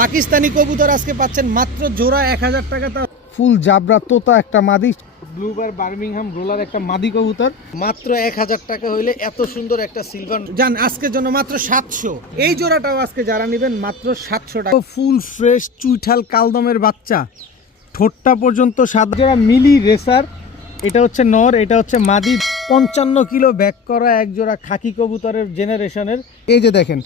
পাকিস্তানি কবুতর আজকে পাচ্ছেন মাত্র জোড়া 1000 টাকা। ফুল জাবরা তোতা একটা মাদি, ব্লুবার বার্মিংহাম রোলার একটা মাদি কবুতর মাত্র 1000 টাকা হইলে এত সুন্দর একটা সিলভার জান আজকের জন্য মাত্র 700। এই জোড়াটাও আজকে যারা নেবেন মাত্র 700 টাকা। ফুল ফ্রেশ চুইঠাল কালদমের বাচ্চা, ঠোঁটটা পর্যন্ত সাদা জোড়া মিলি রেসার। এটা হচ্ছে নর, এটা হচ্ছে মাদি। 55 কিলো ব্যাক করা এক জোড়া খাকি কবুতরের জেনারেশনের। এই যে দেখেন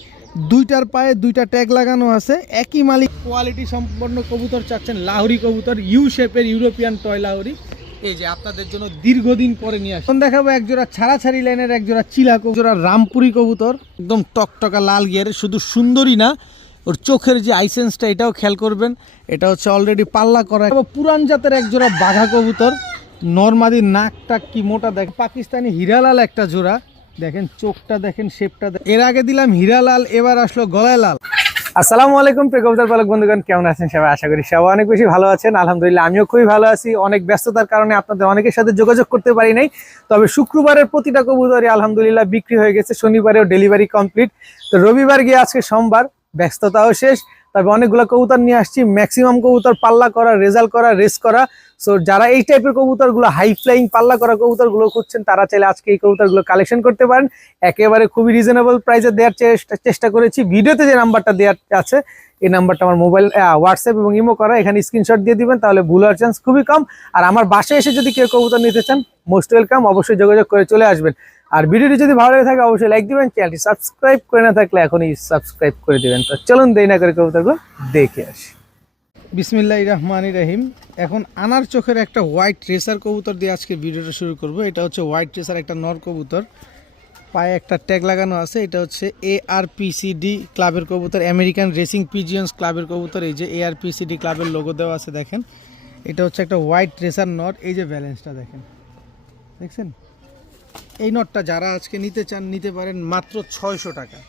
দুইটার পায়ে দুইটা ট্যাগ লাগানো আছে, একই মালিক। কোয়ালিটি সম্পন্ন কবুতর চাচ্ছেন, লাহোরি কবুতর, ইউ শেপের ইউরোপিয়ান টয় লাহোরি। এই যে আপনাদের জন্য দীর্ঘদিন পরে নিয়ে আসি। এখন দেখাবো এক জোড়া ছাড়াছাড়ি লাইনের এক জোড়া চিলা জোড়া রামপুরি কবুতর, একদম টকটকা লাল গিয়ারে। শুধু সুন্দরী না, ওর চোখের যে আইসেন্সটা এটাও খেয়াল করবেন। এটা হচ্ছে অলরেডি পাল্লা করা পুরান জাতের এক জোড়া বাঘা কবুতর, নরমাদি, নাকটা কি মোটা। দেখেন পাকিস্তানি হিরালাল একটা জোড়া, দেখেন চোখটা দেখেন, শেপটা। এর আগে দিলাম হিরালাল, এবার আসলো গলায় লাল। আসসালামু আলাইকুম প্রিয় কবুতর পালক বন্ধুগণ, কেমন আছেন সবাই? আশা করি সবাই অনেক বেশি ভালো আছেন। আলহামদুলিল্লাহ আমিও খুবই ভালো আছি। অনেক ব্যস্ততার কারণে আপনাদের অনেকের সাথে যোগাযোগ করতে পারি নাই, তবে শুক্রবারের প্রতিটা কবুতরই আলহামদুলিল্লাহ বিক্রি হয়ে গেছে। শনিবারেও ডেলিভারি কমপ্লিট, তো রবিবার গিয়ে আজকে সোমবার, ব্যস্ততাও শেষ। তবে অনেকগুলো কবুতর নিয়ে আসছি, ম্যাক্সিমাম কবুতর পাল্লা করা, রেজাল্ট করা, রেস করা। সো যারা এই টাইপের কবুতরগুলো, হাই ফ্লাইং পাল্লা করা কবুতরগুলো খুঁজছেন, তারা চাইলে আজকে এই কবুতরগুলো কালেকশন করতে পারেন। একেবারে খুবই রিজনেবল প্রাইসে দেওয়ার চেষ্টা করেছি। ভিডিওতে যে নাম্বারটা দেওয়ার আছে, এই নাম্বারটা আমার মোবাইল, হোয়াটসঅ্যাপ এবং ইমো করা, এখানে স্ক্রিনশট দিয়ে দিবেন, তাহলে ভুল হওয়ার চান্স খুবই কম। আর আমার বাসায় এসে যদি কেউ কবুতর নিতে চান, মোস্ট ওয়েলকাম, অবশ্যই যোগাযোগ করে চলে আসবেন। আর ভিডিওটি যদি ভালো লেগে থাকে অবশ্যই লাইক দিবেন, চ্যানেলটি সাবস্ক্রাইব করে না থাকলে এখনই সাবস্ক্রাইব করে দিবেন। তো চলুন দেরি না করে কবুতরগুলো দেখে আসি। বিসমিল্লাহির রহমানির রহিম। এখন আনার চোখের একটা হোয়াইট রেসার কবুতর দিয়ে আজকে ভিডিওটা শুরু করব। এটা হচ্ছে হোয়াইট রেসার একটা নর কবুতর, পায়ে একটা ট্যাগ লাগানো আছে। এটা হচ্ছে ARPCD ক্লাবের কবুতর, আমেরিকান রেসিং পিজিয়ন্স ক্লাবের কবুতর। এই যে ARPCD ক্লাবের লোগো দেওয়া আছে দেখেন। এটা হচ্ছে একটা হোয়াইট রেসার নর। এই যে ব্যালেন্সটা দেখেন, দেখছেন? এই নটটা যারা আজকে নিতে চান নিতে পারেন মাত্র 600 টাকা।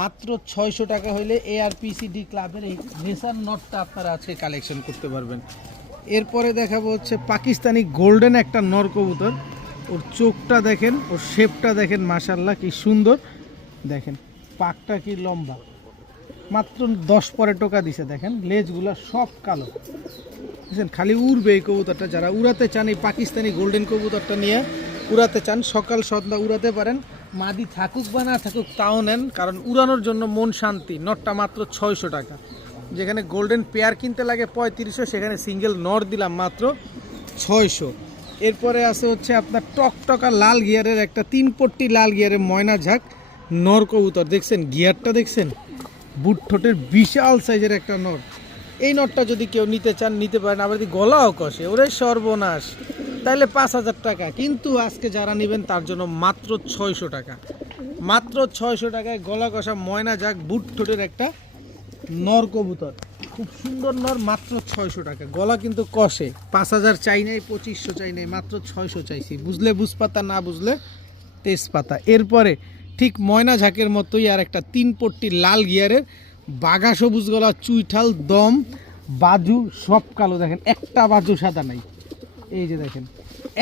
মাত্র 600 টাকা হইলে ARPCD ক্লাবের এই রেসার নটটা আপনারা আজকে কালেকশন করতে পারবেন। এরপরে দেখাবো হচ্ছে পাকিস্তানি গোল্ডেন একটা নর কবুতর। ওর চোখটা দেখেন, ওর শেপটা দেখেন, মাশাল্লাহ কি সুন্দর। দেখেন পাকটা কি লম্বা, মাত্র 10 পরে টোকা দিছে। দেখেন লেজগুলা সব কালো, বুঝছেন? খালি উড়বে এই কবুতরটা। যারা উড়াতে চান এই পাকিস্তানি গোল্ডেন কবুতরটা নিয়ে উড়াতে চান, সকাল সন্ধ্যা উড়াতে পারেন। মাদি থাকুক বা না থাকুক তাও নেন, কারণ উড়ানোর জন্য মন শান্তি। নটটা মাত্র 600 টাকা। যেখানে গোল্ডেন পেয়ার কিনতে লাগে 3500, সেখানে সিঙ্গেল নর দিলাম মাত্র 600। এরপরে আছে হচ্ছে আপনার টকটকা লাল গিয়ারের একটা 3 পট্টি লাল গিয়ারের ময়না ঝাঁক নর কবুতর। দেখছেন গিয়ারটা, দেখছেন বুট ঠোঁটের বিশাল সাইজের একটা নর। এই নটটা যদি কেউ নিতে চান নিতে পারেন। আবার যদি গলাও কষে, ওরে সর্বনাশ, তাহলে 5000 টাকা। কিন্তু আজকে যারা নেবেন তার জন্য মাত্র 600 টাকা। মাত্র 600 টাকায় গলা কষা ময়না ঝাঁক বুট ঠোঁটের একটা নর কবুতর, খুব সুন্দর নর, মাত্র 600 টাকা। গলা কিন্তু কষে। 5000 চাই নাই, 2500 চাই নাই, মাত্র 600 চাইছি। বুঝলে বুঝপাতা, না বুঝলে তেজপাতা। এরপরে ঠিক ময়না ঝাঁকের মতোই আর একটা 3 পট্টি লাল গিয়ারের বাঘা সবুজ গলা, চুইঠাল দম, বাজু সব কালো। দেখেন একটা বাজু সাদা নাই। এই যে দেখেন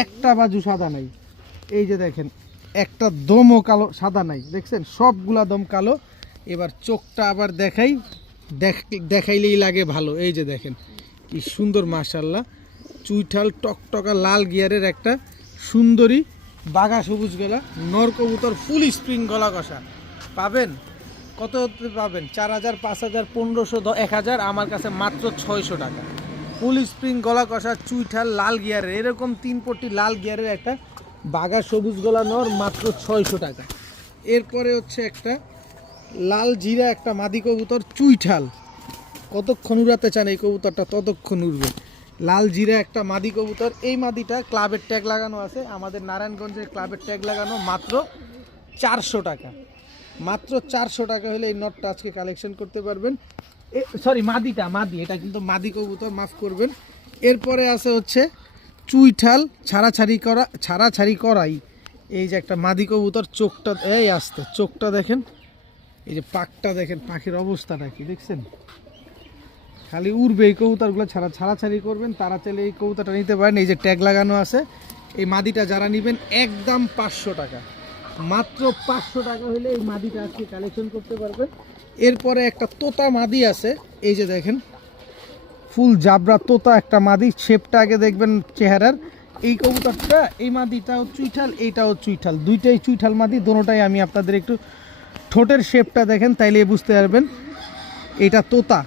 একটা বাজু সাদা নাই। এই যে দেখেন একটা দমও কালো সাদা নাই। দেখছেন সবগুলা দম কালো। এবার চোখটা আবার দেখাইলেই লাগে ভালো। এই যে দেখেন কি সুন্দর, মাশাল্লাহ, চুইঠাল টকটকা লাল গিয়ারের একটা সুন্দরী বাঘা সবুজ গলা নর কবুতর, ফুল স্প্রিং গলা কষা। পাবেন কত পাবেন? 4000, 5000, 1500, 1000। আমার কাছে মাত্র 600 টাকা। ফুল স্প্রিং গলা কষা চুইঠাল লাল গিয়ারের এরকম 3 পট্টি লাল গিয়ারের একটা বাঘা সবুজ গলা নর, মাত্র 600 টাকা। এরপরে হচ্ছে একটা লাল জিরা একটা মাদি কবুতর, চুইঠাল। কতক্ষণ উড়াতে চান এই কবুতরটা ততক্ষণ উড়বে। লাল জিরা একটা মাদি কবুতর। এই মাদিটা ক্লাবের ট্যাগ লাগানো আছে, আমাদের নারায়ণগঞ্জের ক্লাবের ট্যাগ লাগানো, মাত্র 400 টাকা। মাত্র 400 টাকা হলে এই নটটা আজকে কালেকশন করতে পারবেন। সরি মাদি, এটা কিন্তু মাদি কবুতর, মাফ করবেন। এরপরে আছে হচ্ছে চুইঠাল ছাড়াছাড়ি করাই। এই যে একটা মাদি কবুতর, চোখটা এই আসতে, চোখটা দেখেন, এই যে পাকটা দেখেন, পাখির অবস্থাটা কি দেখছেন? খালি উড়বে এই কবুতরগুলো। ছাড়াছাড়ি করবেন তারা চাইলে এই কবুতরটা নিতে পারেন। এই যে ট্যাগ লাগানো আছে। এই মাদিটা যারা নেবেন একদম 500 টাকা। মাত্র 500 টাকা হলে এই মাদিটা আজকে কালেকশন করতে পারবেন। এরপরে একটা তোতা মাদি আছে, এই যে দেখেন ফুল জাবরা তোতা একটা মাদি, শেপটা আগে দেখবেন চেহারার। এই কবুতরটা, এই মাদিটাও চুইঠাল, এইটাও চুইঠাল, দুইটাই চুইঠাল মাদি, দোনোটাই আমি আপনাদের একটু ঠোঁটের শেপটা দেখেন তাইলে বুঝতে পারবেন। এটা তোতা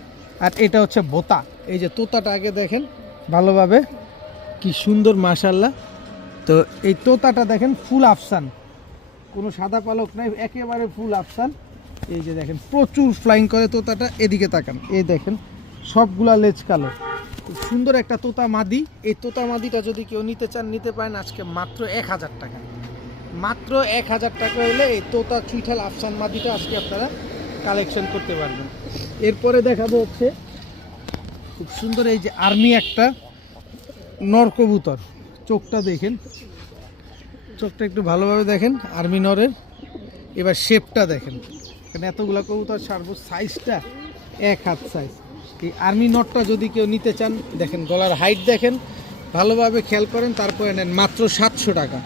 আর এটা হচ্ছে বোতা। এই যে তোতাটা আগে দেখেন ভালোভাবে, কি সুন্দর মাশাআল্লাহ। তো এই তোতাটা দেখেন ফুল আফসান, কোনো সাদা পালক নাই, একেবারে ফুল আফসান। এই যে দেখেন প্রচুর ফ্লাইং করে তোতাটা, এদিকে তাকান, এই দেখেন সবগুলা লেজ কালো, খুব সুন্দর একটা তোতা মাদি। এই তোতা মাদিটা যদি কেউ নিতে চান নিতে পারেন আজকে মাত্র 1000 টাকা। মাত্র 1000 টাকা হলে এই তোতা চুইঠাল আফসান মাদিটা আজকে আপনারা কালেকশন করতে পারবেন। এরপরে দেখাবো হচ্ছে খুব সুন্দর এই যে আর্মি একটা নর কবুতর, চোখটা দেখেন, চোখটা একটু ভালোভাবে দেখেন আর্মি নরের। এবার শেপটা দেখেন, এখানে এতগুলা কবুতর ছাড়বো, সাইজটা 1 হাত সাইজ। এই আর্মি নটটা যদি কেউ নিতে চান দেখেন, গলার হাইট দেখেন, ভালোভাবে খেয়াল করেন, তারপরে নেন মাত্র 700 টাকা।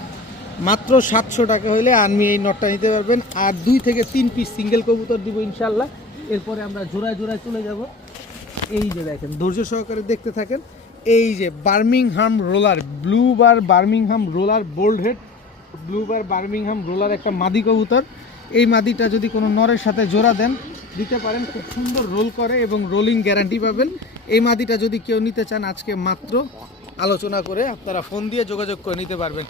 মাত্র 700 টাকা হলে আর্মি এই নটটা নিতে পারবেন। আর 2 থেকে 3 পিস সিঙ্গেল কবুতর দিব ইনশাল্লাহ। এরপরে আমরা জোড়ায় জোড়ায় চলে যাব। এই যে দেখেন, ধৈর্য সহকারে দেখতে থাকেন। এই যে Birmingham roller, blue bar Birmingham roller, bold head blue bar Birmingham roller একটা মাদি কবুতর। এই মাদিটা যদি কোনো নরের সাথে জোড়া দেন দিতে পারেন, খুব সুন্দর রোল করে এবং রোলিং গ্যারান্টি পাবেন। এই মাদিটা যদি কেউ নিতে চান আজকে মাত্র আলোচনা করে আপনারা ফোন দিয়ে যোগাযোগ করে নিতে পারবেন।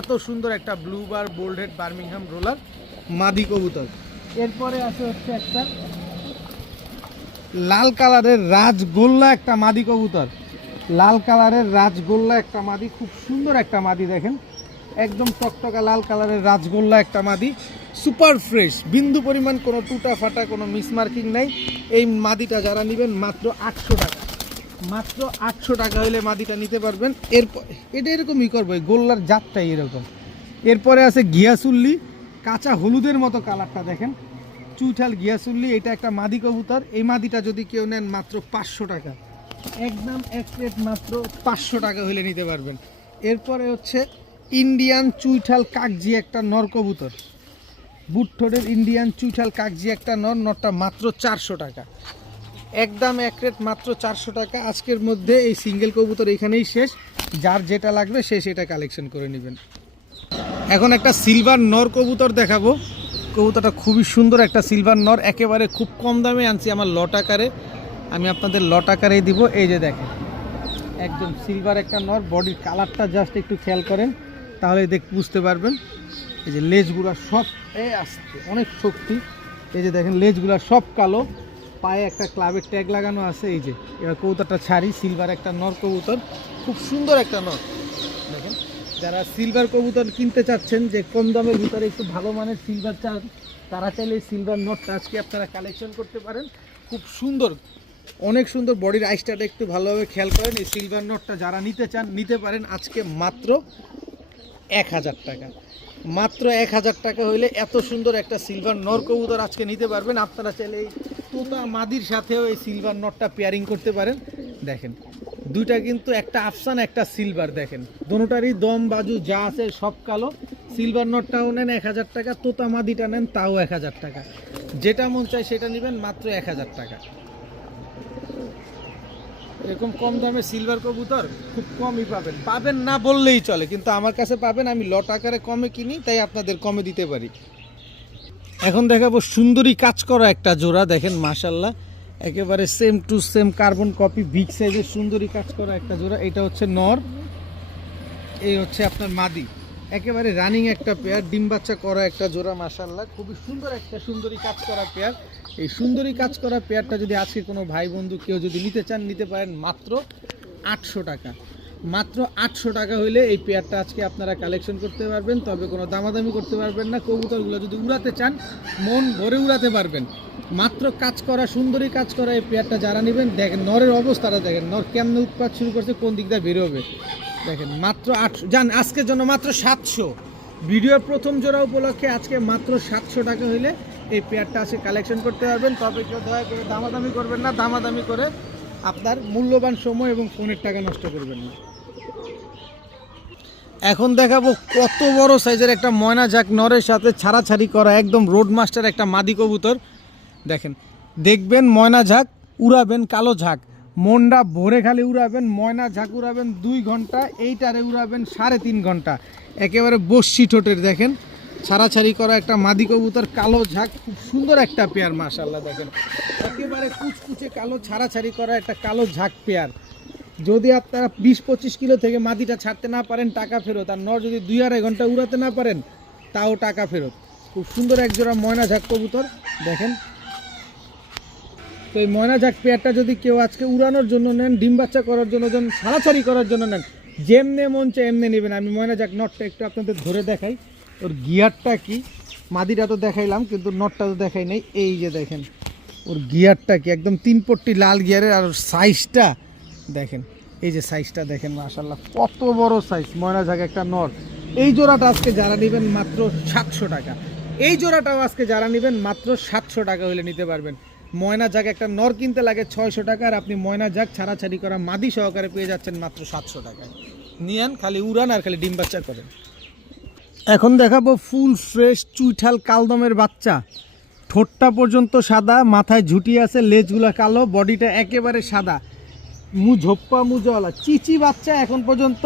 এত সুন্দর একটা blue bar bold head Birmingham roller মাদি কবুতর। এরপরে আছে হচ্ছে একটা লাল কালারের রাজগোল্লা একটা মাদি কবুতর, লাল কালারের রাজগোল্লা একটা মাদি, খুব সুন্দর একটা মাদি দেখেন, একদম টকটকা লাল কালারের রাজগোল্লা একটা মাদি, সুপার ফ্রেশ, বিন্দু পরিমাণ কোনো টুটা ফাটা কোনো মিসমার্কিং নাই। এই মাদিটা যারা নেবেন মাত্র 800 টাকা, মাত্র 800 টাকা হলে মাদিটা নিতে পারবেন। এরপর এটা এরকমই করবো, এই গোল্লার জাতটাই এরকম। এরপরে আছে গিয়াসুল্লি, কাঁচা হলুদের মতো কালারটা দেখেন, চুইঠাল গিয়াসুল্লি, এটা একটা মাদি কবুতর। এই মাদিটা যদি কেউ নেন মাত্র 500 টাকা, একদম এক প্লেট মাত্র 500 টাকা হলে নিতে পারবেন। এরপরে হচ্ছে ইন্ডিয়ান চুইঠাল কাকজি একটা নর কবুতর, বুটঠোরের ইন্ডিয়ান চুইঠাল কাকজি একটা নর, নরটা মাত্র 400 টাকা, একদম এক রেট মাত্র 400 টাকা। আজকের মধ্যে এই সিঙ্গেল কবুতর এখানেই শেষ, যার যেটা লাগবে সে সেটা কালেকশন করে নেবেন। এখন একটা সিলভার নর কবুতর দেখাবো। কবুতরটা খুবই সুন্দর একটা সিলভার নর, একেবারে খুব কম দামে আনছি আমার লট আকারে, আমি আপনাদের লট আকারেই দিব। এই যে দেখেন একদম সিলভার একটা নর, বডির কালারটা জাস্ট একটু খেয়াল করেন তাহলে বুঝতে পারবেন। এই যে লেজগুলা সব আসছে, অনেক শক্তি। এই যে দেখেন লেজগুলা সব কালো, পায়ে একটা ক্লাবের ট্যাগ লাগানো আছে। এই যে এবার কবুতরটা ছাড়ি, সিলভার একটা নর কবুতর, খুব সুন্দর একটা নর দেখেন। যারা সিলভার কবুতর কিনতে চাচ্ছেন যে কম দামের ভিতরে একটু ভালো মানের সিলভার চান, তারা চাইলে সিলভার নটটা আজকে আপনারা কালেকশন করতে পারেন। খুব সুন্দর, অনেক সুন্দর, বডির আইসটাটা একটু ভালোভাবে খেয়াল করেন। এই সিলভার নটটা যারা নিতে চান নিতে পারেন আজকে মাত্র 1000 টাকা। মাত্র 1000 টাকা হইলে এত সুন্দর একটা সিলভার নর কবুতর আজকে নিতে পারবেন। আপনারা চাইলে এই তোতা মাদির সাথেও এই সিলভার নটটা পেয়ারিং করতে পারেন। দেখেন দুইটা কিন্তু একটা আফসান একটা সিলভার, দেখেন দোনোটারই দম বাজু যা আছে সব কালো। সিলভার নটটাও নেন 1000 টাকা, তোতা মাদিটা নেন তাও 1000 টাকা, যেটা মন চায় সেটা নেবেন মাত্র 1000 টাকা। এরকম কম দামে সিলভার কবুতর খুব কমই পাবেন, পাবেন না বললেই চলে, কিন্তু আমার কাছে পাবেন, আমি লট আকারে কমে কিনি তাই আপনাদের কমে দিতে পারি। এখন দেখাবো সুন্দরী কাজ করা একটা জোড়া, দেখেন মাশাল্লাহ একেবারে same to same carbon copy, big সাইজের সুন্দরী কাজ করা একটা জোড়া। এটা হচ্ছে নর, এই হচ্ছে আপনার মাদি, একেবারে রানিং একটা পেয়ার, ডিম বাচ্চা করা একটা জোড়া মাশাল্লাহ, খুবই সুন্দর একটা সুন্দরী কাজ করা পেয়ার। এই সুন্দরী কাজ করা পেয়ারটা যদি আজকে কোনো ভাই বন্ধু কেউ যদি নিতে চান নিতে পারেন মাত্র 800 টাকা। মাত্র 800 টাকা হইলে এই পেয়ারটা আজকে আপনারা কালেকশন করতে পারবেন, তবে কোনো দামাদামি করতে পারবেন না। কবুতরগুলো যদি উড়াতে চান মন ভরে উড়াতে পারবেন। মাত্র কাজ করা সুন্দরী কাজ করা এই পেয়ারটা যারা নেবেন, দেখেন নরের অবস্থাটা দেখেন, নর কেমনে উৎপাত শুরু করছে, কোন দিক দিয়ে বেরোবে দেখেন। মাত্র 800 জান, আজকের জন্য মাত্র 700, ভিডিওর প্রথম জোড়া উপলক্ষে আজকে মাত্র 700 টাকা হইলে এই পেয়ারটা আজকে কালেকশন করতে পারবেন। তবে কেউ দয়া করে দামাদামি করবেন না, দামাদামি করে আপনার মূল্যবান সময় এবং ফোনের টাকা নষ্ট করবেন না। এখন দেখাবো কত বড় সাইজের একটা ময়না জাক নরের সাথে ছাড়াছাড়ি করা একদম রোড মাস্টার একটা মাদি কবুতর। দেখেন দেখবেন ময়না ঝাঁক, উড়াবেন কালো ঝাঁক, মনটা ভরে খালি উড়াবেন, ময়না ঝাঁক উড়াবেন 2 ঘন্টা, এইটারে উড়াবেন 3.5 ঘন্টা। একেবারে বস্যি ঠোঁটের দেখেন ছাড়াছাড়ি করা একটা মাদি কবুতর, কালো ঝাঁক, খুব সুন্দর একটা পেয়ার মাশাআল্লাহ। দেখেন একেবারে কুচকুচে কালো ছাড়াছাড়ি করা একটা কালো ঝাঁক পেয়ার। যদি আপনারা 20-25 কিলো থেকে মাদিটা ছাড়তে না পারেন টাকা ফেরত, আর নর যদি 2-2.5 ঘন্টা উড়াতে না পারেন তাও টাকা ফেরত। খুব সুন্দর একজোড়া ময়না ঝাঁক কবুতর দেখেন। তো এই ময়না ঝাঁক পেয়ারটা যদি কেউ আজকে উড়ানোর জন্য নেন, ডিম বাচ্চা করার জন্য নেন, ছাড়াছাড়ি করার জন্য নেন, যেমনে মন চায় এমনি নেবেন। আমি ময়না ঝাঁক নটটা একটু আপনাদের ধরে দেখাই, ওর গিয়ারটা কি। মাদিটা তো দেখাইলাম কিন্তু নটটা তো দেখাই নাই। এই যে দেখেন ওর গিয়ারটা কি, একদম 3 পট্টি লাল গিয়ারের। আর ওর সাইজটা দেখেন, এই যে সাইজটা দেখেন মাশাআল্লাহ, কত বড় সাইজ। ময়না ঝাঁক একটা নর। এই জোড়াটা আজকে যারা নেবেন মাত্র 700 টাকা। এই জোড়াটাও আজকে যারা নেবেন মাত্র 700 টাকা হলে নিতে পারবেন। ময়না ঝাঁক একটা নর কিনতে লাগে 600 টাকা, আর আপনি ময়না ঝাঁক ছাড়াছাড়ি করা মাদি সহকারে পেয়ে যাচ্ছেন মাত্র 700 টাকায়। নিয়েন, খালি উড়ান আর খালি ডিম বাচ্চা করেন। এখন দেখাবো ফুল ফ্রেশ চুইঠাল কালদমের বাচ্চা। ঠোঁটটা পর্যন্ত সাদা, মাথায় ঝুঁটি আছে, লেজগুলা কালো, বডিটা একেবারে সাদা, ঝোপ্পা মুজওয়ালা চিচি বাচ্চা। এখন পর্যন্ত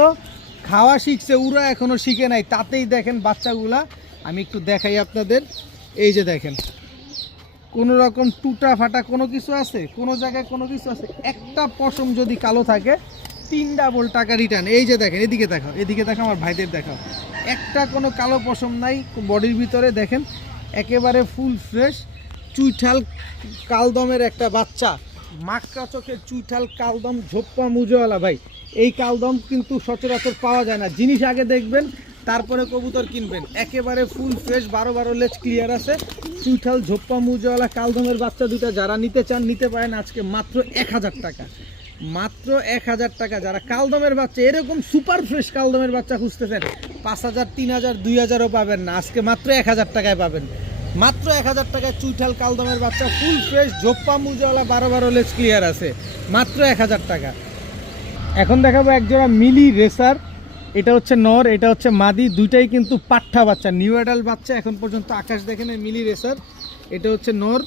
খাওয়া শিখছে, উড়া এখনো শিখে নাই, তাতেই দেখেন বাচ্চাগুলা। আমি একটু দেখাই আপনাদের। এই যে দেখেন কোনো রকম টুটা ফাটা কোনো কিছু আছে, কোনো জায়গায় কোনো কিছু আছে, একটা পশম যদি কালো থাকে 3 ডাবল টাকা রিটার্ন। এই যে দেখেন, এদিকে দেখাও, এদিকে দেখাও, আমার ভাইদের দেখাও, একটা কোনো কালো পশম নাই বডির ভিতরে। দেখেন একেবারে ফুল ফ্রেশ চুইঠাল কালদমের একটা বাচ্চা, মাকড়া চোখের চুইঠাল কালদম, ঝোপ্পা মুজওয়ালা। ভাই এই কালদম কিন্তু সচরাচর পাওয়া যায় না, জিনিস আগে দেখবেন তারপরে কবুতর কিনবেন। একেবারে ফুল ফ্রেশ 12 লেজ ক্লিয়ার আছে, চুইঠাল ঝোপ্পা মুজওয়ালা কালদমের বাচ্চা দুটা যারা নিতে চান নিতে পারেন আজকে মাত্র 1000 টাকা। মাত্র 1000 টাকা। যারা কালদমের বাচ্চা এরকম সুপার ফ্রেশ কালদমের বাচ্চা খুঁজতেছেন 5000, 3000, 2000ও পাবেন না, আজকে মাত্র 1000 টাকায় পাবেন। মাত্র 1000 টাকায় চুইঠাল কালদমের বাচ্চা ফুল ফ্রেশ ঝোপ্পা মুজওয়ালা 12 লেজ ক্লিয়ার আছে, মাত্র 1000 টাকা। এখন দেখাবো একজোড়া মিলি রেসার। এটা হচ্ছে নর, এটা হচ্ছে মাদি, দুইটাই কিন্তু পাঠা বাচ্চা, নিউ অ্যাডাল্ট বাচ্চা। এখন পর্যন্ত আকাশ দেখেন মিলি রেসার। এটা হচ্ছে নর,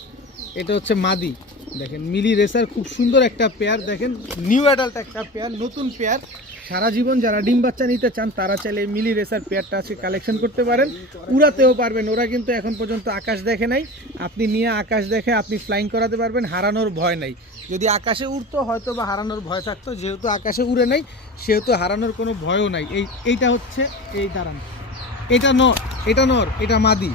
এটা হচ্ছে মাদি। দেখেন মিলি রেসার খুব সুন্দর একটা পেয়ার। দেখেন নিউ অ্যাডাল্ট একটা পেয়ার, নতুন পেয়ার। সারা জীবন যারা ডিম বাচ্চা নিতে চান তারা চাইলে মিলি রেসার পেয়ারটা আজকে কালেকশন করতে পারেন, উড়াতেও পারবেন। ওরা কিন্তু এখন পর্যন্ত আকাশ দেখে নাই, আপনি নিয়ে আকাশ দেখে আপনি ফ্লাইং করাতে পারবেন, হারানোর ভয় নাই। যদি আকাশে উড়তো হয়তো বা হারানোর ভয় থাকতো, যেহেতু আকাশে উড়ে নাই সেহেতু হারানোর কোনো ভয়ও নাই। এইটা হচ্ছে এই দাঁড়ান, এটা নর, এটা মাদি,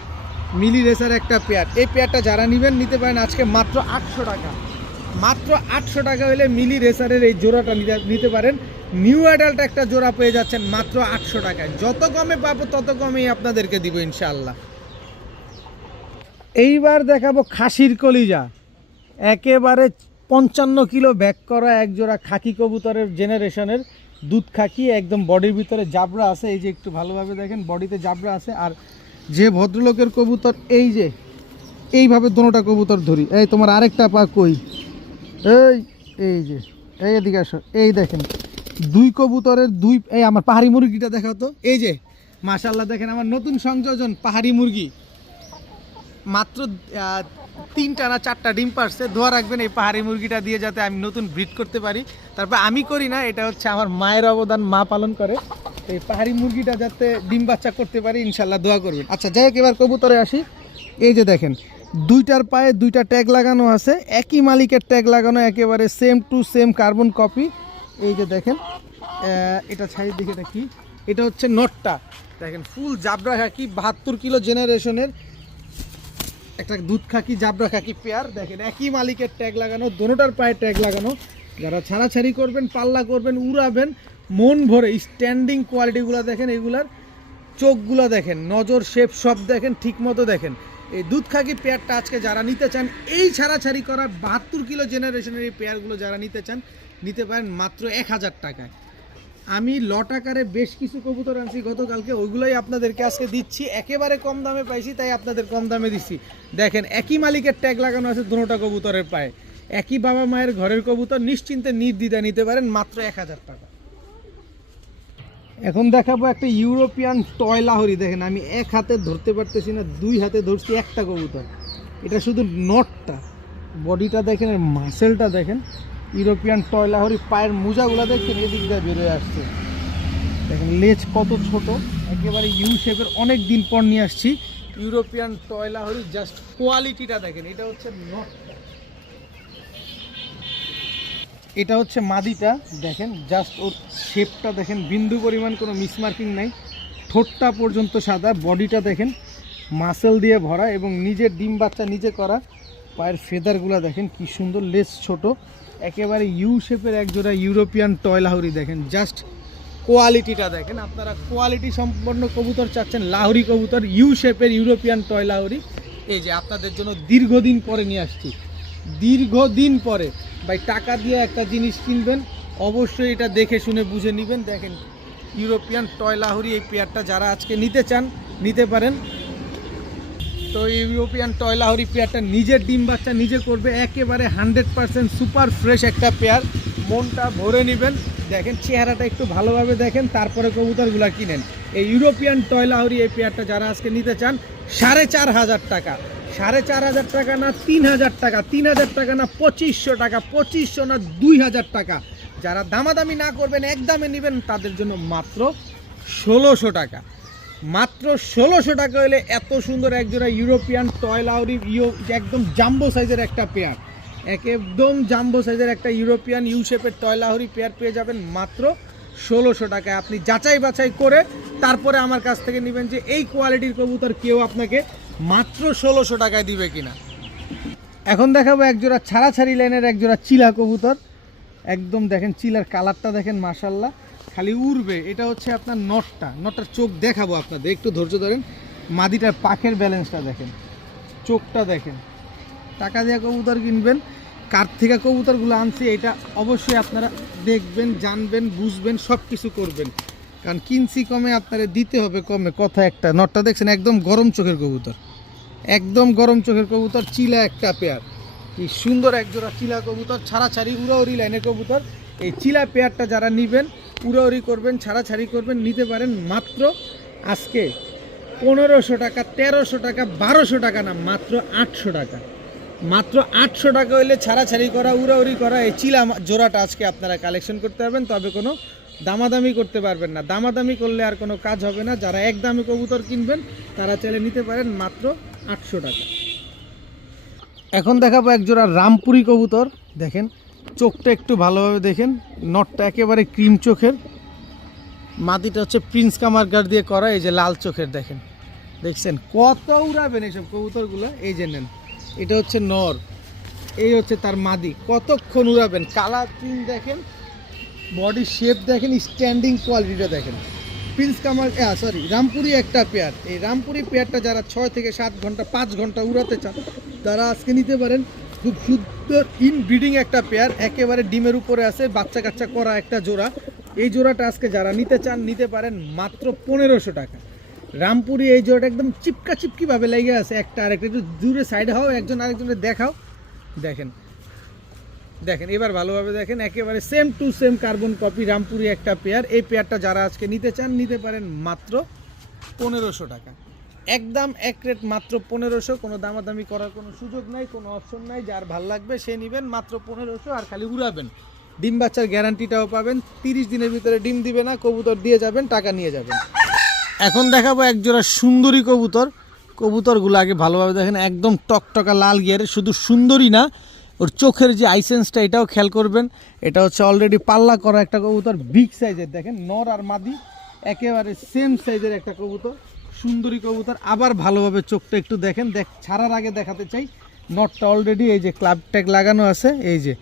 মিলি রেসার একটা পেয়ার। এই পেয়ারটা যারা নেবেন নিতে পারেন আজকে মাত্র 800 টাকা। মাত্র 800 টাকা হলে মিলি রেসারের এই জোড়াটা নিতে পারেন। নিউ অ্যাডাল্ট একটা জোড়া পেয়ে যাচ্ছেন মাত্র 800 টাকায়। যত কমে পাবো তত কমেই আপনাদেরকে দিব ইনশাআল্লাহ। এইবার দেখাবো খাসির কলিজা, একেবারে 55 কিলো ব্যাক করা এক জোড়া খাকি কবুতরের জেনারেশনের দুধ খাকি, একদম বডির ভিতরে জাবরা আছে। এই যে একটু ভালোভাবে দেখেন, বডিতে জাবরা আছে। আর যে ভদ্রলোকের কবুতর, এই যে এইভাবে দোনোটা কবুতর ধরি। এই তোমার আরেকটা পা কই, এই যে এই এদিকে আসো। এই দেখেন দুই কবুতরের দুই, এই আমার পাহাড়ি মুরগিটা দেখাও তো। এই যে মাশাআল্লাহ দেখেন আমার নতুন সংযোজন পাহাড়ি মুরগি, মাত্র 3টা না 4টা ডিম পারছে। দোয়া রাখবেন এই পাহাড়ি মুরগিটা দিয়ে যাতে আমি নতুন ব্রিড করতে পারি। তারপর আমি করি না, এটা হচ্ছে আমার মায়ের অবদান, মা পালন করে। এই পাহাড়ি মুরগিটা যাতে ডিম বাচ্চা করতে পারি ইনশাল্লাহ দোয়া করবেন। আচ্ছা যাই হোক, এবার কবুতরে আসি। এই যে দেখেন দুইটার পায়ে দুইটা ট্যাগ লাগানো আছে, একই মালিকের ট্যাগ লাগানো, একেবারে same to same carbon copy. এই যে দেখেন এটা ছাই দিকে দেখি, এটা হচ্ছে নটটা। দেখেন ফুল জাবরা খাকি, 72 কিলো জেনারেশনের একটা দুধ খাকি জাবরা খাকি পেয়ার। দেখেন একই মালিকের ট্যাগ লাগানো, দোনোটার পায়ে ট্যাগ লাগানো। যারা ছাড়াছাড়ি করবেন, পাল্লা করবেন, উড়াবেন মন ভরে, স্ট্যান্ডিং কোয়ালিটিগুলো দেখেন, এগুলার চোখগুলো দেখেন, নজর শেপ সব দেখেন ঠিক মতো। দেখেন এই দুধ খাকি পেয়ারটা আজকে যারা নিতে চান, এই ছাড়াছাড়ি করা 72 কিলো জেনারেশনের এই পেয়ারগুলো যারা নিতে চান নিতে পারেন মাত্র 1000 টাকায়। আমি লট আকারে বেশ কিছু কবুতর আনছি গতকালকে, ওইগুলোই আপনাদেরকে আজকে দিচ্ছি। একেবারে কম দামে পাইছি তাই আপনাদের কম দামে দিচ্ছি। দেখেন একই মালিকের ট্যাগ লাগানো আছে দোনোটা কবুতরের পায়ে, একই বাবা মায়ের ঘরের কবুতর, নিশ্চিন্তে নির্দ্বিধায় নিতে পারেন মাত্র 1000 টাকা। এখন দেখাবো একটা ইউরোপিয়ান টয় লাহরি। দেখেন আমি এক হাতে ধরতে পারতেছি না, 2 হাতে ধরছি একটা কবুতর। এটা শুধু নটটা, বডিটা দেখেন, এর মাসেলটা দেখেন, ইউরোপিয়ান টয় লাহোরি। পায়ের মোজাগুলো দেখছেন, এদিক দিয়ে বেরোয় আসছে। দেখেন লেজ কত ছোট, একেবারে ইউ শেপের। অনেক দিন পর নিয়ে আসছি ইউরোপিয়ান টয় লাহোরি। জাস্ট কোয়ালিটিটা দেখেন। এটা হচ্ছে নটটা, এটা হচ্ছে মাদিটা। দেখেন জাস্ট ওর শেপটা দেখেন, বিন্দু পরিমাণ কোনো মিসমার্কিং নাই। ঠোঁটটা পর্যন্ত সাদা, বডিটা দেখেন মাসেল দিয়ে ভরা এবং নিজের ডিম বাচ্চা নিজে করা। পায়ের ফেদারগুলো দেখেন কি সুন্দর, লেজ ছোট, একেবারে ইউ শেপের একজোড়া ইউরোপিয়ান টয় লাহোরি। দেখেন জাস্ট কোয়ালিটিটা দেখেন। আপনারা কোয়ালিটি সম্পন্ন কবুতর চাচ্ছেন, লাহোরি কবুতর, ইউ শেপের ইউরোপিয়ান টয় লাহোরি, এই যে আপনাদের জন্য দীর্ঘদিন পরে নিয়ে আসছি। দীর্ঘদিন পরে ভাই, টাকা দিয়ে একটা জিনিস কিনবেন, অবশ্যই এটা দেখে শুনে বুঝে নেবেন। দেখেন ইউরোপিয়ান টয় লাহোরি, এই পেয়ারটা যারা আজকে নিতে চান নিতে পারেন। তো ইউরোপিয়ান টয় লাহোরি পেয়ারটা নিজের ডিম বাচ্চা নিজে করবে, একেবারে 100% সুপার ফ্রেশ একটা পেয়ার। মনটা ভরে নেবেন। দেখেন চেহারাটা একটু ভালোভাবে দেখেন, তারপরে কবুতরগুলো কিনেন। এই ইউরোপিয়ান টয় লাহোরি এই পেয়ারটা যারা আজকে নিতে চান, 4,500 টাকা। 4,500 টাকা না 3,000 টাকা, 3,000 টাকা না 2,500 টাকা, 2,500 না 2,000 টাকা। যারা দামাদামি না করবেন, একদমে নেবেন, তাদের জন্য মাত্র 1,600 টাকা। মাত্র 1,600 টাকা হলে এত সুন্দর একজোড়া ইউরোপিয়ান টয় লাহোরি, একদম জাম্বো সাইজের একটা পেয়ার, একদম জাম্বো সাইজের একটা ইউরোপিয়ান ইউ শেপের টয় লাহোরি পেয়ার পেয়ে যাবেন মাত্র 1,600 টাকায়। আপনি যাচাই বাছাই করে তারপরে আমার কাছ থেকে নেবেন যে এই কোয়ালিটির কবুতর কেউ আপনাকে মাত্র 1,600 টাকায় দিবে কিনা। এখন দেখাবো একজোড়া ছাড়াছাড়ি লাইনের একজোড়া চিলা কবুতর। একদম দেখেন চিলার কালারটা দেখেন, মাশাল্লাহ, খালি উড়বে। এটা হচ্ছে আপনার নটটার চোখ দেখাবো আপনাদের, একটু ধৈর্য ধরেন। মাদিটার পাখের ব্যালেন্সটা দেখেন, চোখটা দেখেন। টাকা দিয়ে কবুতর কিনবেন, কার থেকে কবুতরগুলো আনছি এটা অবশ্যই আপনারা দেখবেন, জানবেন, বুঝবেন, সব কিছু করবেন। কারণ কিনছি কমে, আপনারা দিতে হবে কমে, কথা একটা। নটটা দেখছেন একদম গরম চোখের কবুতর, একদম গরম চোখের কবুতর, চিলা একটা পেয়ার। কি সুন্দর একজোড়া চিলা কবুতর, ছাড়াছাড়ি উড়াউড়ি লাইনের কবুতর। এই চিলা পেয়ারটা যারা নেবেন, উড়াউড়ি করবেন, ছাড়াছাড়ি করবেন, নিতে পারেন মাত্র আজকে 1,500 টাকা, 1,300 টাকা, 1,200 টাকা না, মাত্র 800 টাকা। মাত্র 800 টাকা হইলে ছাড়াছাড়ি করা, উড়াউড়ি করা এই চিলা জোড়াটা আজকে আপনারা কালেকশন করতে পারবেন। তবে কোনো দামাদামি করতে পারবেন না, দামাদামি করলে আর কোনো কাজ হবে না। যারা একদমই কবুতর কিনবেন তারা চাইলে নিতে পারেন মাত্র 800 টাকা। এখন দেখাবো একজোড়া রামপুরি কবুতর। দেখেন চোখটা একটু ভালোভাবে দেখেন, নটটা একেবারে ক্রিম চোখের, মাটিটা হচ্ছে প্রিন্স কামারগার দিয়ে করা, এই যে লাল চোখের। দেখেন দেখছেন কত উড়াবেন এইসব কবুতরগুলো। এই যে নেন, এটা হচ্ছে নর, এই হচ্ছে তার মাদি, কতক্ষণ উড়াবেন। কালার প্রিন্ট দেখেন, বডি শেপ দেখেন, স্ট্যান্ডিং কোয়ালিটিটা দেখেন। প্রিন্স কামার রামপুরি একটা পেয়ার। এই রামপুরি পেয়ারটা যারা 6 থেকে 7 ঘন্টা 5 ঘন্টা উড়াতে চান তারা আজকে নিতে পারেন। খুব সুন্দর ইনব্রিডিং একটা পেয়ার, একেবারে ডিমের উপরে আছে, বাচ্চা কাচ্চা করা একটা জোড়া। এই জোড়াটা আজকে যারা নিতে চান নিতে পারেন মাত্র 1,500 টাকা। রামপুরি এই জোড়াটা একদম চিপকা চিপকিভাবে লেগে আছে, একটা আরেকটা। একটু দূরে সাইডে হও, একজন আরেকজনের দেখাও। দেখেন দেখেন এবার ভালোভাবে দেখেন, একেবারে same to same carbon copy Rampuri একটা পেয়ার। এই পেয়ারটা যারা আজকে নিতে চান নিতে পারেন মাত্র 1,500 টাকা। একদম এক রেট, মাত্র 1,500। কোনো দামাদামি করার কোনো সুযোগ নাই, কোনো অপশন নাই। যার ভাল লাগবে সে নেবেন মাত্র 1,500। আর খালি উড়াবেন, ডিম বাচ্চার গ্যারান্টিটাও পাবেন। 30 দিনের ভিতরে ডিম দিবে না, কবুতর দিয়ে যাবেন, টাকা নিয়ে যাবেন। এখন দেখাবো একজোড়া সুন্দরী কবুতর। কবুতরগুলো আগে ভালোভাবে দেখেন, একদম টকটকা লাল গিয়ারে। শুধু সুন্দরী না, ওর চোখের যে আইসেন্সটা এটাও খেয়াল করবেন। এটা হচ্ছে অলরেডি পাল্লা করা একটা কবুতর, বিগ সাইজের। দেখেন নর আর মাদি একেবারে সেম সাইজের একটা কবুতর, সুন্দরী কবুতর। আবার ভালোভাবে চোখটা একটু দেখেন, ছাড়ার আগে দেখাতে চাই, নটটা অলরেডি এই যে ক্লাব ট্যাগ লাগানো আছে, এই যে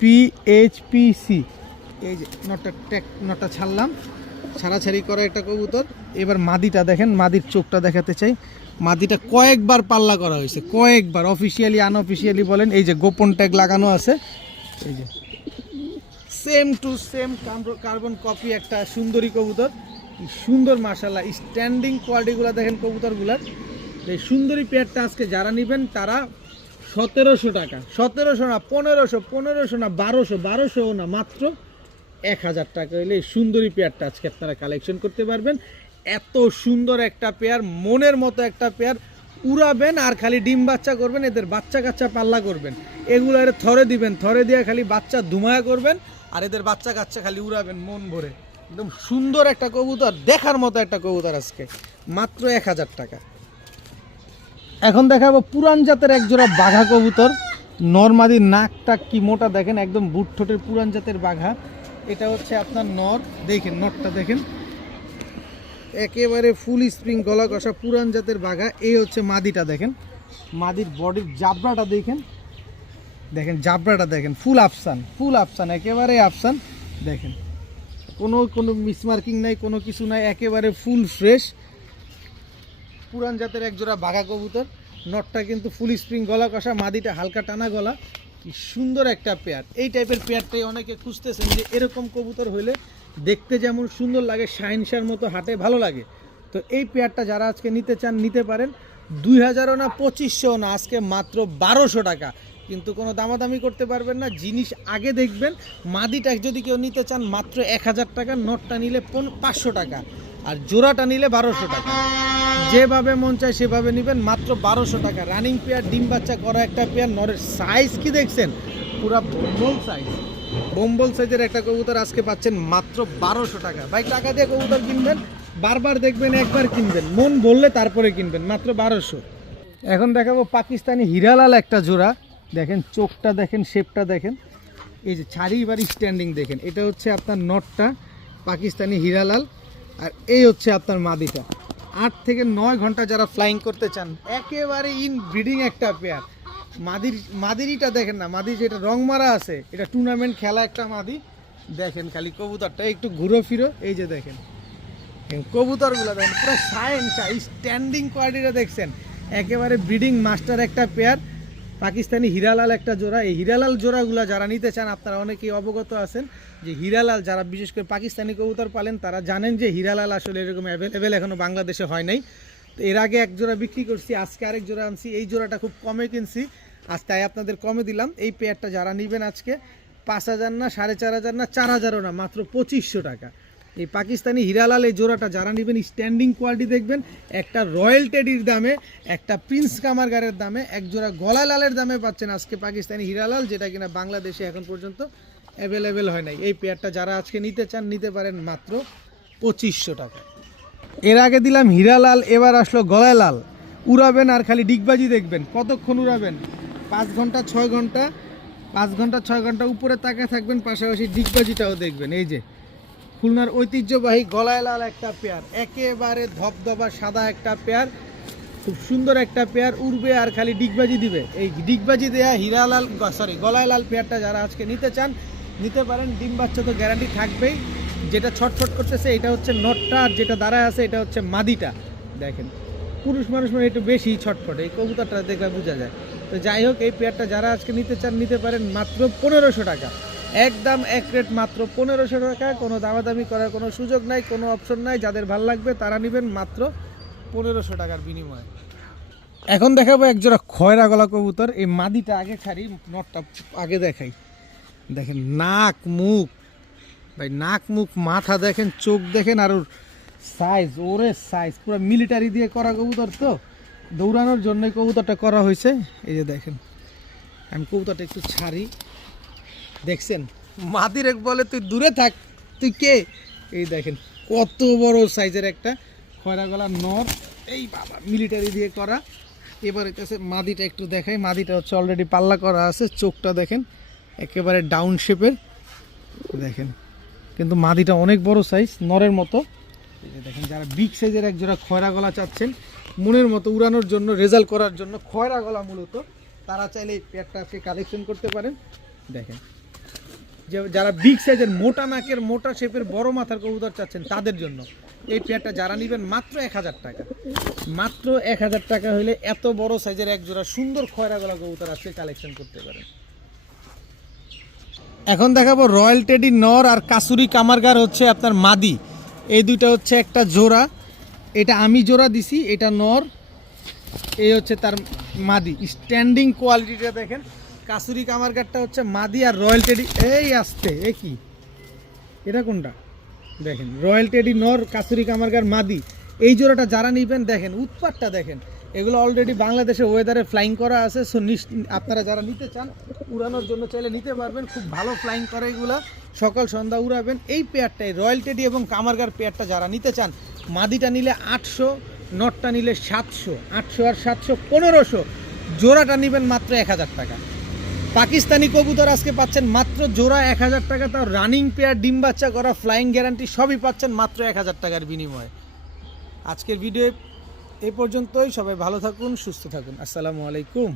PHPC, এই যে নটটা ছাড়লাম, ছাড়াছাড়ি করা একটা কবুতর। এবার মাদিটা দেখেন, মাদির চোখটা দেখাতে চাই। মাদিটা কয়েকবার পাল্লা করা হয়েছে, কয়েকবার, অফিসিয়ালি আনঅফিসিয়ালি বলেন। এই যে গোপন ট্যাগ লাগানো আছে, এই যে same to same carbon copy একটা সুন্দরী কবুতর। সুন্দর মাশাআল্লাহ, স্ট্যান্ডিং কোয়ালিটিগুলো দেখেন কবুতরগুলার। এই সুন্দরী পেয়ারটা আজকে যারা নেবেন তারা 1,700 টাকা, 1,700 না 1,500, 1,500 না 1,200, 1,200 না, মাত্র 1,000 টাকা হলে এই সুন্দরী পেয়ারটা আজকে আপনারা কালেকশন করতে পারবেন। এত সুন্দর একটা পেয়ার, মনের মতো একটা পেয়ার, উড়াবেন আর খালি ডিম বাচ্চা করবেন, এদের বাচ্চা কাচ্চা পাল্লা করবেন, এগুলো থরে দিবেন, থরে দিয়ে খালি বাচ্চা ধুমায়া করবেন আর এদের বাচ্চা কাচ্চা খালি উড়াবেন মন ভরে। একদম সুন্দর একটা কবুতর, দেখার মতো একটা কবুতর, আজকে মাত্র 1000 টাকা। এখন দেখাবো পুরান জাতের এক জোড়া বাঘা কবুতর, নরমাদি, নাকটা কি মোটা দেখেন, একদম বুট ঠোঁটের পুরান জাতের বাঘা। এটা হচ্ছে আপনার নর, দেখেন নরটা দেখেন, একেবারে ফুল স্প্রিং গলা কষা পুরান জাতের বাঘা। এই হচ্ছে মাদিটা দেখেন, মাদির বডির জাবরাটা দেখেন, দেখেন জাবরাটা দেখেন, ফুল আফসান, ফুল আফসান, একেবারে আফসান দেখেন, কোনো মিসমার্কিং নাই, কোনো কিছু নাই, একেবারে ফুল ফ্রেশ পুরান জাতের একজোড়া বাঘা কবুতর। নটটা কিন্তু ফুল স্প্রিং গলা কষা, মাদিটা হালকা টানা গলা, কি সুন্দর একটা পেয়ার। এই টাইপের পেয়ারটাই অনেকে খুঁজতেছেন যে এরকম কবুতর হইলে দেখতে যেমন সুন্দর লাগে, শাইনশার মতো হাটে ভালো লাগে। তো এই পেয়ারটা যারা আজকে নিতে চান নিতে পারেন। 2000ও না 2500ও না, আজকে মাত্র 1200 টাকা। কিন্তু কোনো দামাদামি করতে পারবেন না, জিনিস আগে দেখবেন। মাদিটা যদি কেউ নিতে চান মাত্র 1000 টাকা, নটটা নিলে 500 টাকা, আর জোড়াটা নিলে 1200 টাকা। যেভাবে মন চায় সেভাবে নেবেন, মাত্র 1200 টাকা। রানিং পেয়ার, ডিম বাচ্চা করা একটা পেয়ার। নরের সাইজ কি দেখছেন, পুরা বম্বল সাইজ, বম্বল সাইজের একটা কবুতর আজকে পাচ্ছেন মাত্র 1200 টাকা। ভাই টাকা দিয়ে কবুতর কিনবেন, বারবার দেখবেন, একবার কিনবেন, মন বললে তারপরে কিনবেন, মাত্র 1200। এখন দেখাবো পাকিস্তানি হিরালাল একটা জোড়া, দেখেন চোখটা দেখেন, শেপটা দেখেন, এই যে ছাড়ি বাড়ি স্ট্যান্ডিং দেখেন। এটা হচ্ছে আপনার নটটা, পাকিস্তানি হিরালাল, আর এই হচ্ছে আপনার মাদিটা। 8 থেকে 9 ঘন্টা যারা ফ্লাইং করতে চান, একেবারে ইন ব্রিডিং একটা পেয়ার। মাদিরিটা দেখেন না, মাদি যেটা রং মারা আছে, এটা টুর্নামেন্ট খেলা একটা মাদি। দেখেন খালি কবুতরটা একটু ঘুরো ফিরো, এই যে দেখেন কবুতরগুলো দেখেন, পুরো সায়েন্সা স্ট্যান্ডিং কোয়ালিটিটা দেখছেন, একেবারে ব্রিডিং মাস্টার একটা পেয়ার। পাকিস্তানি হিরালাল একটা জোড়া। এই হিরালাল জোড়াগুলো যারা নিতে চান, আপনারা অনেকেই অবগত আছেন যে হিরালাল, যারা বিশেষ করে পাকিস্তানি কবুতর পালেন তারা জানেন যে হিরালাল আসলে এরকম অ্যাভেলেবেল এখনও বাংলাদেশে হয় নাই। তো এর আগে এক জোড়া বিক্রি করছি, আজকে আরেক জোড়া আনছি। এই জোড়াটা খুব কমে কিনছি, আজ তাই আপনাদের কমে দিলাম। এই পেয়ারটা যারা নেবেন আজকে 5000 না, 4500 না, 4000ও না, মাত্র 2500 টাকা। এই পাকিস্তানি হিরালাল এই জোড়াটা যারা নেবেন, স্ট্যান্ডিং কোয়ালিটি দেখবেন, একটা রয়্যাল টেডির দামে, একটা প্রিন্স কামারগারের দামে, এক জোড়া গলা লালের দামে পাচ্ছেন আজকে পাকিস্তানি হিরালাল, যেটা কিনা বাংলাদেশে এখন পর্যন্ত অ্যাভেলেবেল হয় নাই। এই পেয়ারটা যারা আজকে নিতে চান নিতে পারেন মাত্র 2500 টাকা। এর আগে দিলাম হিরালাল, এবার আসলো গলায় লাল। উড়াবেন আর খালি ডিগবাজি দেখবেন, কতক্ষণ উড়াবেন, 5 ঘন্টা 6 ঘন্টা, 5 ঘন্টা 6 ঘন্টা উপরে তাকায় থাকবেন, পাশাপাশি ডিগবাজিটাও দেখবেন। এই যে খুলনার ঐতিহ্যবাহী গলায় লাল একটা পেয়ার, একেবারে ধবধবা সাদা একটা পেয়ার, খুব সুন্দর একটা পেয়ার। উড়বে আর খালি ডিগবাজি দিবে। এই ডিগবাজি দেয়া হিরালাল, গলায় লাল পেয়ারটা যারা আজকে নিতে চান নিতে পারেন। ডিম বাচ্চা তো গ্যারান্টি থাকবেই। যেটা ছটফট করতেছে এটা হচ্ছে নটটা, আর যেটা দাঁড়ায় আছে এটা হচ্ছে মাদিটা। দেখেন পুরুষ মানুষ মানে একটু বেশি ছটফট, এই কবুতরটা দেখলে বোঝা যায়। তো যাই হোক, এই পেয়ারটা যারা আজকে নিতে চান নিতে পারেন মাত্র 1500 টাকা। একদম এক রেট, মাত্র 1500 টাকা। কোনো দামাদামি করার কোনো সুযোগ নাই, কোনো অপশন নাই। যাদের ভালো লাগবে তারা নেবেন মাত্র 1500 টাকার বিনিময়ে। এখন দেখাবো একজোড়া খয়রা গলা কবুতর। এই মাদিটা আগে ছাড়ি, নটটা আগে দেখাই। দেখেন নাক মুখ, ভাই নাক মুখ মাথা দেখেন, চোখ দেখেন, আর ওর সাইজ, ওরে সাইজ পুরো মিলিটারি দিয়ে করা কবুতর, তো দৌড়ানোর জন্যই কবুতরটা করা হয়েছে। এই যে দেখেন, আমি কবুতরটা একটু ছাড়ি, দেখছেন মাদির এক বলে তুই দূরে থাক, তুই কে? এই দেখেন কত বড় সাইজের একটা খয়রা গলার নর, এই বাবা মিলিটারি দিয়ে করা। এবার হচ্ছে মাদিটা একটু দেখাই। মাদিটা হচ্ছে অলরেডি পাল্লা করা আছে, চোখটা দেখেন একেবারে ডাউন শেপের দেখেন, কিন্তু মাদিটা অনেক বড় সাইজ নরের মতো। এই যে দেখেন, যারা বিগ সাইজের এক জোড়া খয়রা গলা চাচ্ছেন মনের মতো উড়ানোর জন্য, রেজাল্ট করার জন্য, খয়রা গলা মূলত, তারা চাইলে এই পেয়ারটা আজকে কালেকশন করতে পারেন। দেখেন যে যারা বিগ সাইজের মোটা নাকের মোটা শেপের বড় মাথার কবুতর চাচ্ছেন তাদের জন্য এই পেয়ারটা যারা নেবেন মাত্র 1000 টাকা। মাত্র 1000 টাকা হলে এত বড় সাইজের এক জোড়া সুন্দর খয়রা গলা কবুতর আজকে কালেকশন করতে পারেন। এখন দেখাবো রয়্যাল টেডি নর আর কাসুরি কামারগার হচ্ছে আপনার মাদি। এই দুইটা হচ্ছে একটা জোড়া, এটা আমি জোড়া দিছি, এটা নর, এই হচ্ছে তার মাদি। স্ট্যান্ডিং কোয়ালিটিটা দেখেন। কাসুরি কামারগারটা হচ্ছে মাদি, আর রয়্যাল টেডি এই আসতে এ কি, এটা কোনটা দেখেন, রয়্যাল টেডি নর, কাসুরি কামারগার মাদি। এই জোড়াটা যারা নিবেন দেখেন উৎপাতটা দেখেন, এগুলো অলরেডি বাংলাদেশে ওয়েদারে ফ্লাইং করা আছে। সো আপনারা যারা নিতে চান উড়ানোর জন্য চাইলে নিতে পারবেন, খুব ভালো ফ্লাইং করে এগুলা, সকাল সন্ধ্যা উড়াবেন। এই পেয়ারটাই রয়্যাল টেডি এবং কামারগার পেয়ারটা যারা নিতে চান, মাদিটা নিলে 800, নটটা নিলে 700, 800 আর 700 1500, জোড়াটা নেবেন মাত্র 1000 টাকা। পাকিস্তানি কবুতর আজকে পাচ্ছেন মাত্র জোড়া 1000 টাকা, তাও রানিং পেয়ার, ডিম বাচ্চা করা, ফ্লাইং গ্যারান্টি সবই পাচ্ছেন মাত্র 1000 টাকার বিনিময়ে। আজকের ভিডিও এই পর্যন্তই। সবাই ভালো থাকুন, সুস্থ থাকুন। আসসালামু আলাইকুম।